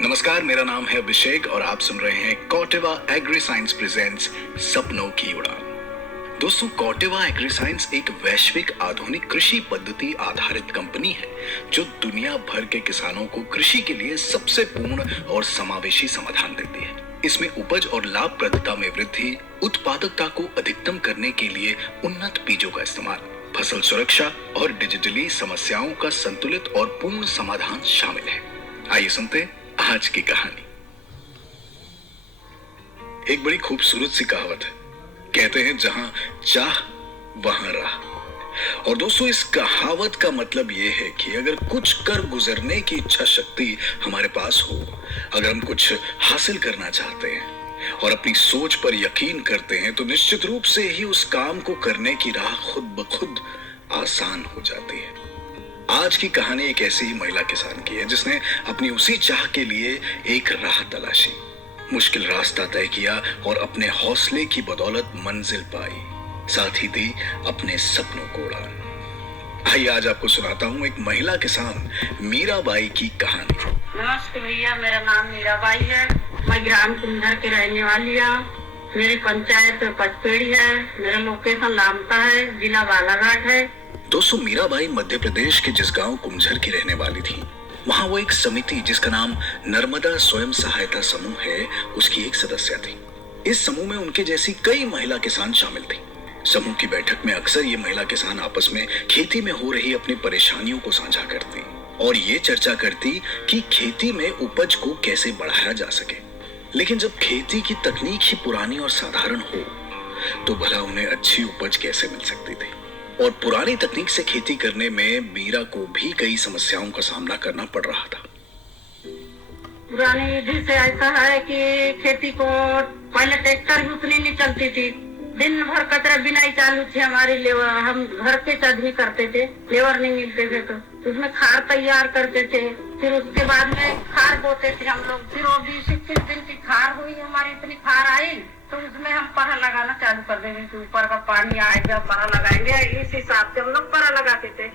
नमस्कार, मेरा नाम है अभिषेक और आप सुन रहे हैं कॉटेवा एग्री साइंस प्रेजेंट्स सपनों की उड़ान। दोस्तों, कॉटेवा एग्री साइंस एक वैश्विक आधुनिक कृषि पद्धति आधारित कंपनी है जो दुनिया भर के किसानों को कृषि के लिए सबसे पूर्ण और समावेशी समाधान देती है। इसमें उपज और लाभप्रदता में वृद्धि, उत्पादकता को अधिकतम करने के लिए उन्नत बीजों का इस्तेमाल, फसल सुरक्षा और डिजिटली समस्याओं का संतुलित और पूर्ण समाधान शामिल है। आइए सुनते हैं आज की कहानी। एक बड़ी खूबसूरत सी कहावत है, कहते हैं जहां चाह वहां राह। और दोस्तों, इस कहावत का मतलब यह है कि अगर कुछ कर गुजरने की इच्छा शक्ति हमारे पास हो, अगर हम कुछ हासिल करना चाहते हैं और अपनी सोच पर यकीन करते हैं, तो निश्चित रूप से ही उस काम को करने की राह खुद ब खुद आसान हो जाती है। आज की कहानी एक ऐसी ही महिला किसान की है जिसने अपनी उसी चाह के लिए एक राह तलाशी, मुश्किल रास्ता तय किया और अपने हौसले की बदौलत मंजिल पाई, साथ ही दी अपने सपनों को उड़ान। आइए आज आपको सुनाता हूँ एक महिला किसान मीराबाई की कहानी। नमस्ते भैया, मेरा नाम मीराबाई है। मैं ग्राम कुंजर की रहने वाली हूँ। मेरी पंचायत पचपेड़ी है। मेरा लोकेशन लामता है, जिला बालाघाट है। दोस्तों, मीराबाई मध्य प्रदेश के जिस गांव कुंजर की रहने वाली थी, वहां वो एक समिति जिसका नाम नर्मदा स्वयं सहायता समूह है, उसकी एक सदस्य थी। इस समूह में उनके जैसी कई महिला किसान शामिल थी। समूह की बैठक में अक्सर ये महिला किसान आपस में खेती में हो रही अपनी परेशानियों को साझा करती और ये चर्चा करती कि खेती में उपज को कैसे बढ़ाया जा सके। लेकिन जब खेती की तकनीक ही पुरानी और साधारण हो, तो भला उन्हें अच्छी उपज कैसे मिल सकती थी। और पुरानी तकनीक से खेती करने में मीरा को भी कई समस्याओं का सामना करना पड़ रहा था। पुरानी विधि से ऐसा है कि खेती को पहले ट्रैक्टर भी उतनी नहीं चलती थी। दिन भर कचरा बिनाई चालू थी हमारी लेबर। हम घर के आदमी करते थे, लेबर नहीं मिलते थे तो उसमें खार तैयार करते थे। फिर उसके बाद में खार बोते थे हम लोग। फिर वो 20-21 दिन की खार हुई, हमारी इतनी खार आई तो उसमें हम परा लगाना चालू कर देंगे कि ऊपर का पानी आएगा, परा लगाएंगे। इस हिसाब से हम लोग परा लगाते थे।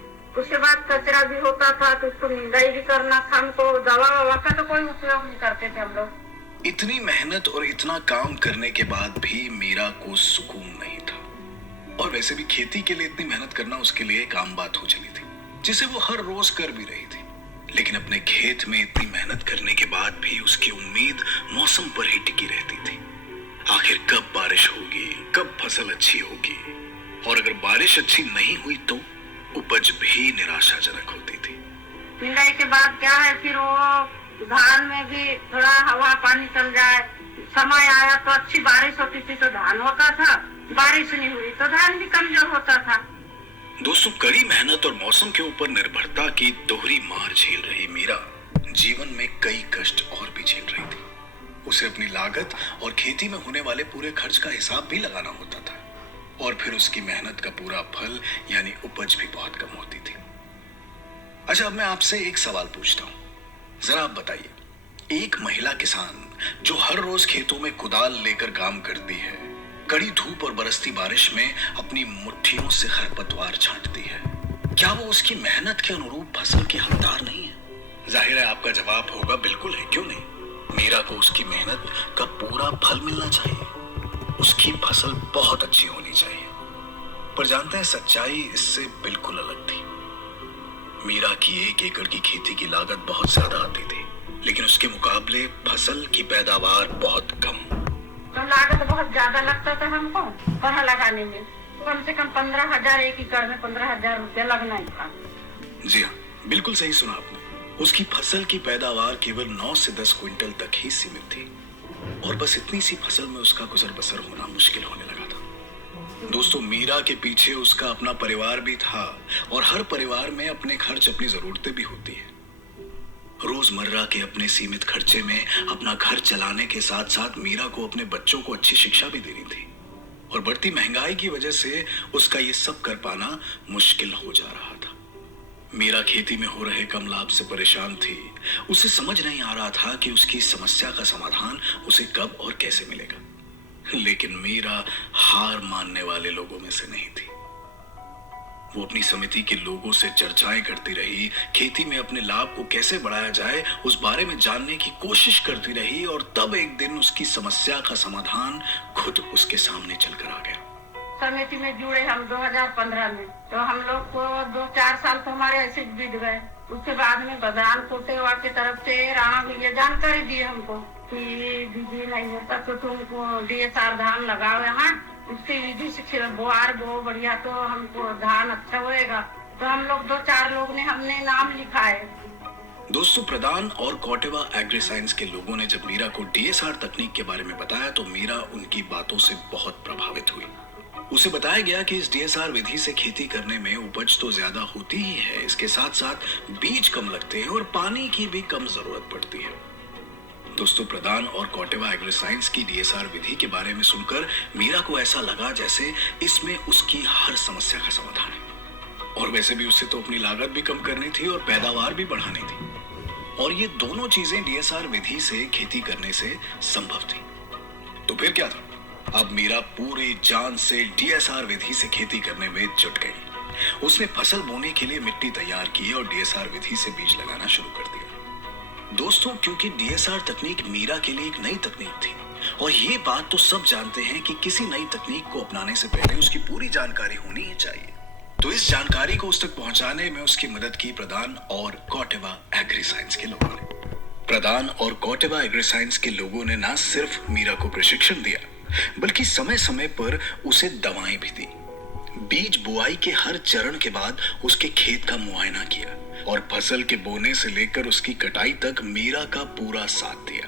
उसके बाद कचरा भी होता था तो उसको निंदाई भी करना था हमको। दवा ववा का तो कोई उपयोग नहीं करते थे हम लोग। इतनी मेहनत और इतना काम करने के बाद भी मीरा को सुकून नहीं था। और वैसे भी खेती के लिए इतनी मेहनत करना उसके लिए एक आम बात हो चली थी, जिसे वो हर रोज कर भी रही थी। लेकिन अपने खेत में इतनी मेहनत करने के बाद भी उसकी उम्मीद मौसम पर ही टिकी रहती थी। आखिर कब बारिश होगी, कब फसल अच्छी होगी। और अगर बारिश अच्छी नहीं हुई तो उपज भी निराशाजनक होती थी। निंदाई के बाद क्या है, फिर वो धान में भी थोड़ा हवा पानी चल जाए, समय आया तो अच्छी बारिश होती थी तो धान होता था, बारिश नहीं हुई तो धान भी कमजोर होता था। दोस्तों, कड़ी मेहनत और मौसम के ऊपर निर्भरता की दोहरी मार झेल रही मीरा जीवन में कई कष्ट और भी झेल रही थी। उसे अपनी लागत और खेती में होने वाले पूरे खर्च का हिसाब भी लगाना होता था। और फिर उसकी मेहनत का पूरा फल यानी उपज भी बहुत कम होती थी। अच्छा, अब मैं आपसे एक सवाल पूछता हूँ, जरा आप बताइए, एक महिला किसान जो हर रोज खेतों में कुदाल लेकर काम करती है, कड़ी धूप और बरसती बारिश में अपनी मुट्ठियों से खरपतवार छांटती है, क्या वो उसकी मेहनत के अनुरूप फसल की हकदार नहीं है? जाहिर है आपका जवाब होगा बिल्कुल है, क्यों नहीं। मीरा को उसकी मेहनत का पूरा फल मिलना चाहिए, उसकी फसल बहुत अच्छी होनी चाहिए। पर जानते हैं, सच्चाई इससे बिल्कुल अलग थी। मीरा की 1 एकड़ की खेती की लागत बहुत ज्यादा आती थी, लेकिन उसके मुकाबले फसल की पैदावार बहुत कम। तो लागत बहुत ज्यादा लगता था हमको परा लगाने में। कम से कम 15,000 1 एकड़ में 15,000 रुपया लगना ही था। जी हाँ, बिल्कुल सही सुना आपने। उसकी फसल की पैदावार केवल 9 से 10 क्विंटल तक ही सीमित थी और बस इतनी सी फसल में उसका गुजर बसर होना मुश्किल होने लगा था। दोस्तों, मीरा के पीछे उसका अपना परिवार भी था और हर परिवार में अपने खर्च, अपनी जरूरतें भी होती है। रोजमर्रा के अपने सीमित खर्चे में अपना घर चलाने के साथ साथ मीरा को अपने बच्चों को अच्छी शिक्षा भी देनी थी। और बढ़ती महंगाई की वजह से उसका ये सब कर पाना मुश्किल हो जा रहा था। मीरा खेती में हो रहे कम लाभ से परेशान थी। उसे समझ नहीं आ रहा था कि उसकी समस्या का समाधान उसे कब और कैसे मिलेगा। लेकिन मीरा हार मानने वाले लोगों में से नहीं थी। वो अपनी समिति के लोगों से चर्चाएं करती रही, खेती में अपने लाभ को कैसे बढ़ाया जाए उस बारे में जानने की कोशिश करती रही, और तब एक दिन उसकी समस्या का समाधान खुद उसके सामने चलकर आ गया। समिति में जुड़े हम 2015 में, तो हम लोग को 2-4 साल तो हमारे ऐसे बीत गए। उसके बाद में प्रधान कोटेवा की तरफ से राणा भैया जानकारी दिए हमको कि दीदी नहीं होता तो तुमको DSR धान लगाओ यहाँ, उसकी विधि से बोआर बो बढ़िया तो हमको धान अच्छा होएगा। तो हम लोग 2-4 लोग ने हमने नाम लिखा है। दोस्तों, प्रधान और कोटेवा एग्री साइंस के लोगों ने जब मीरा को DSR तकनीक के बारे में बताया तो मीरा उनकी बातों से बहुत प्रभावित हुई। उसे बताया गया कि इस DSR विधि से खेती करने में उपज तो ज्यादा होती ही है, इसके साथ साथ बीज कम लगते हैं और पानी की भी कम जरूरत पड़ती है। दोस्तों, प्रधान और कोटेवा एग्री साइंस की DSR विधि के बारे में सुनकर मीरा को ऐसा लगा जैसे इसमें उसकी हर समस्या का समाधान है। और वैसे भी उससे तो अपनी लागत भी कम करनी थी और पैदावार भी बढ़ानी थी, और ये दोनों चीजें DSR विधि से खेती करने से संभव थी। तो फिर क्या था? अब मीरा पूरी जान से DSR विधि से खेती करने में जुट गई। उसने फसल बोने के लिए मिट्टी तैयार की और DSR विधि से बीज लगाना शुरू कर दिया। दोस्तों, क्योंकि DSR तकनीक मीरा के लिए एक नई तकनीक थी, और ये बात तो सब जानते हैं कि किसी नई तकनीक को अपनाने से पहले उसकी पूरी जानकारी होनी ही चाहिए। तो इस जानकारी को उस तक पहुंचाने में उसकी मदद की प्रधान और कोटेवा एग्री साइंस के लोगों ने। प्रधान और कोटेवा एग्री साइंस के लोगों ने न सिर्फ मीरा को प्रशिक्षण दिया, बल्कि समय समय पर उसे दवाएं भी दी। बीज बुआई के हर चरण के बाद उसके खेत का मुआयना किया और फसल के बोने से लेकर उसकी कटाई तक मीरा का पूरा साथ दिया।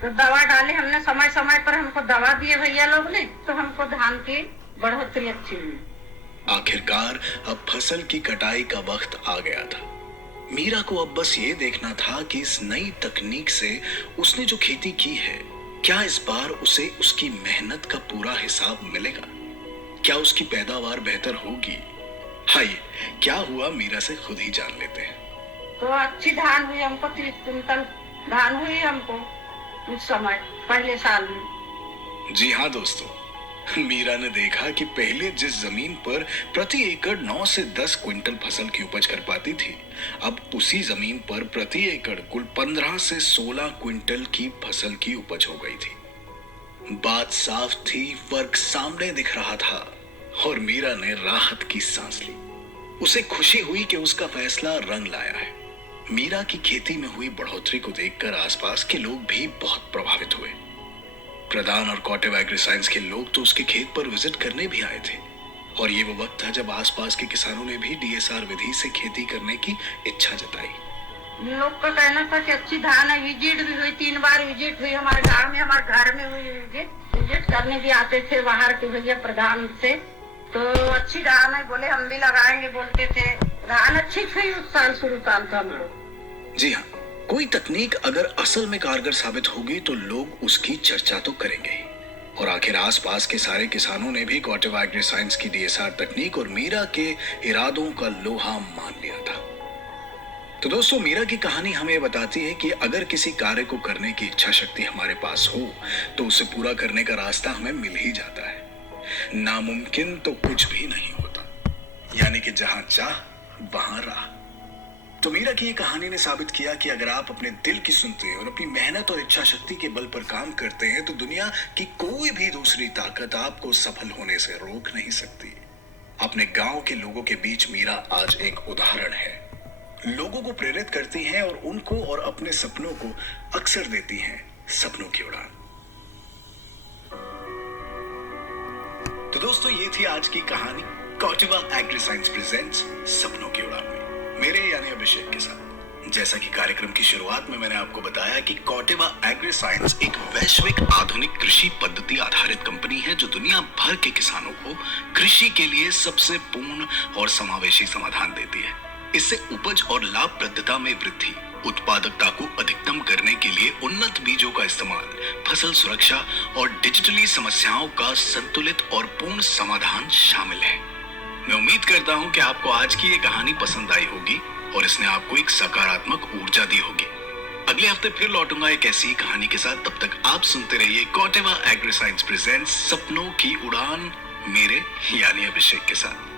तो दवा डाली हमने, समय समय पर हमको दवा दिए भैया लोग ने, तो हमको धान की बढ़ोतरी अच्छी हुई। आखिरकार अब फसल की कटाई का वक्त आ गया था। मीरा को अब बस ये देखना था कि इस नई तकनीक से उसने जो खेती की है, क्या इस बार उसे उसकी मेहनत का पूरा हिसाब मिलेगा? क्या उसकी पैदावार बेहतर होगी? हाय, क्या हुआ मीरा से खुद ही जान लेते हैं। तो अच्छी धान हुई हमको, 30 कुंटल धान हुई हमको उस समय पहले साल में। जी हाँ दोस्तों, मीरा ने देखा कि पहले जिस जमीन पर प्रति एकड़ 9 से 10 क्विंटल फसल की उपज कर पाती थी, अब उसी जमीन पर प्रति एकड़ कुल 15 से 16 क्विंटल की फसल की उपज हो गई थी। बात साफ थी, फर्क सामने दिख रहा था, और मीरा ने राहत की सांस ली। उसे खुशी हुई कि उसका फैसला रंग लाया है। मीरा की खेती में हुई बढ़ोतरी को देखकर आसपास के लोग भी बहुत प्रभावित हुए। प्रधान और कोटेवा एग्री साइंस के लोग तो उसके खेत पर विजिट करने भी आए थे, और ये वो वक्त था जब आसपास के किसानों ने भी DSR विधि से खेती करने की इच्छा जताई। लोग का कहना था कि अच्छी धान है। विजिट भी हुई, 3 बार विजिट हुई हमारे गांव में, हमारे घर में हुई विजिट करने भी आते थे बाहर के भैया प्रधान से। तो अच्छी धान है बोले, हम भी लगाएंगे बोलते थे। धान अच्छी थी उस साल, शुरू साल था हम लोग। जी हाँ, कोई तकनीक अगर असल में कारगर साबित होगी तो लोग उसकी चर्चा तो करेंगे ही। और आखिर आसपास के सारे किसानों ने भी कोटेवा एग्री साइंस की DSR तकनीक और मीरा के इरादों का लोहा मान लिया था। तो दोस्तों, मीरा की कहानी हमें बताती है कि अगर किसी कार्य को करने की इच्छा शक्ति हमारे पास हो तो उसे पूरा करने का रास्ता हमें मिल ही जाता है। नामुमकिन तो कुछ भी नहीं होता, यानी कि जहां चाह वहां राह। तो मीरा की ये कहानी ने साबित किया कि अगर आप अपने दिल की सुनते हैं और अपनी मेहनत और इच्छा शक्ति के बल पर काम करते हैं तो दुनिया की कोई भी दूसरी ताकत आपको सफल होने से रोक नहीं सकती। अपने गांव के लोगों के बीच मीरा आज एक उदाहरण है। लोगों को प्रेरित करती हैं और उनको और अपने सपनों को अक्सर देती हैं सपनों की उड़ान। तो दोस्तों, ये थी आज की कहानी कोटेवा एग्री साइंस प्रेजेंट्स सपनों की उड़ान में, मेरे यानी अभिषेक के साथ। जैसा कि कार्यक्रम की शुरुआत में मैंने आपको बताया कि कोटेवा एग्री साइंस एक वैश्विक आधुनिक कृषि पद्धति आधारित कंपनी है जो दुनिया भर के किसानों को कृषि के लिए सबसे पूर्ण और समावेशी समाधान देती है। इससे उपज और लाभप्रदता में वृद्धि, उत्पादकता को अधिकतम करने के लिए उन्नत बीजों का इस्तेमाल, फसल सुरक्षा और डिजिटली समस्याओं का संतुलित और पूर्ण समाधान शामिल है। मैं उम्मीद करता हूं कि आपको आज की ये कहानी पसंद आई होगी और इसने आपको एक सकारात्मक ऊर्जा दी होगी। अगले हफ्ते फिर लौटूंगा एक ऐसी कहानी के साथ। तब तक आप सुनते रहिए कोटेवा एग्री साइंस प्रेजेंट्स सपनों की उड़ान, मेरे यानी अभिषेक के साथ।